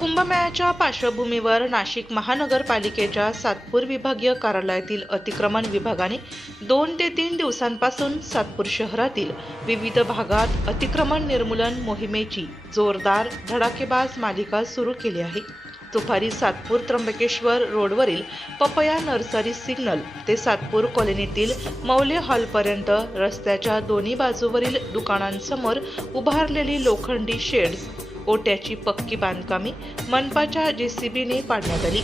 कुंभमेळ्याच्या पार्श्वभूमीवर नाशिक महानगरपालिकेच्या सातपूर विभागीय कार्यालयातील अतिक्रमण विभागाने दोन ते तीन दिवसांपासून सातपूर शहरातील विविध भागात अतिक्रमण निर्मूलन मोहिमेची जोरदार धडाकेबाज मालिका सुरू केली आहे. दुपारी सातपूर त्र्यंबकेश्वर रोडवरील पपया नर्सरी सिग्नल ते सातपूर कॉलनीतील मौले हॉलपर्यंत रस्त्याच्या दोन्ही बाजूवरील दुकानांसमोर उभारलेली लोखंडी शेड्स ओट्याची पक्की बांधकामे मनपाच्या जेसीबीने पाडण्यात आली.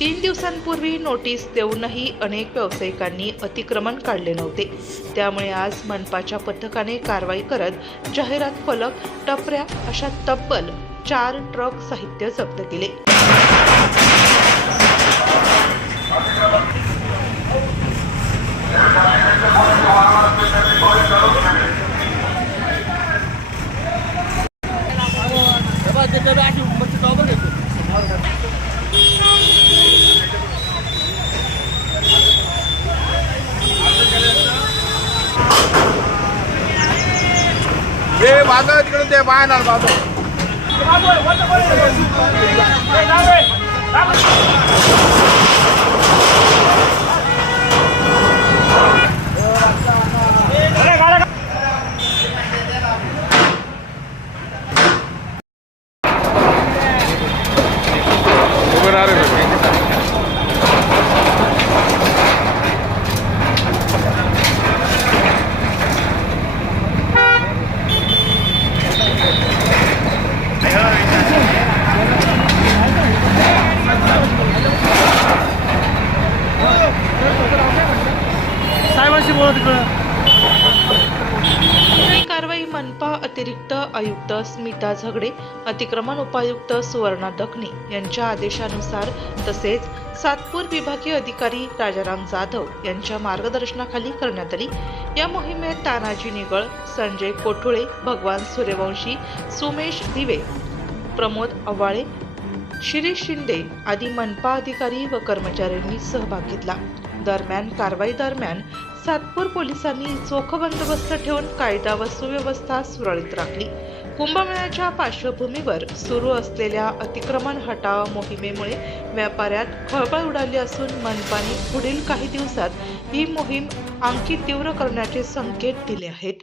तीन दिवसांपूर्वी नोटीस देऊनही अनेक व्यावसायिकांनी अतिक्रमण काढले नव्हते. त्यामुळे आज मनपाच्या पथकाने कारवाई करत जाहिरात फलक टपऱ्या अशा तब्बल चार ट्रक साहित्य जप्त केले. बाजू तिकडून ते पाहणार बाजू. कोणाशी बोला तिकडं. कारवाई मनपा अतिरिक्त आयुक्त स्मिता झगडे अतिक्रमण उपायुक्त सुवर्णा दखणे यांच्या आदेशानुसार तसेच सातपूर विभागीय अधिकारी राजाराम जाधव यांच्या मार्गदर्शनाखाली करण्यात आली. या मोहिमेत तानाजी निगळ संजय कोठुळे भगवान सूर्यवंशी सुमेश दिवे प्रमोद आव्हाळे शिरीष शिंदे आदी मनपा अधिकारी व कर्मचाऱ्यांनी सहभाग घेतला. दरम्यान कारवाई दरम्यान सातपूर पोलिसांनी चोख बंदोबस्त ठेवून कायदा व सुव्यवस्था सुरळीत राखली. कुंभमेळ्याच्या पार्श्वभूमीवर सुरू असलेल्या अतिक्रमण हटाव मोहिमेमुळे व्यापाऱ्यात खळबळ उडाली असून मनपाने पुढील काही दिवसात ही मोहीम आणखी तीव्र करण्याचे संकेत दिले आहेत.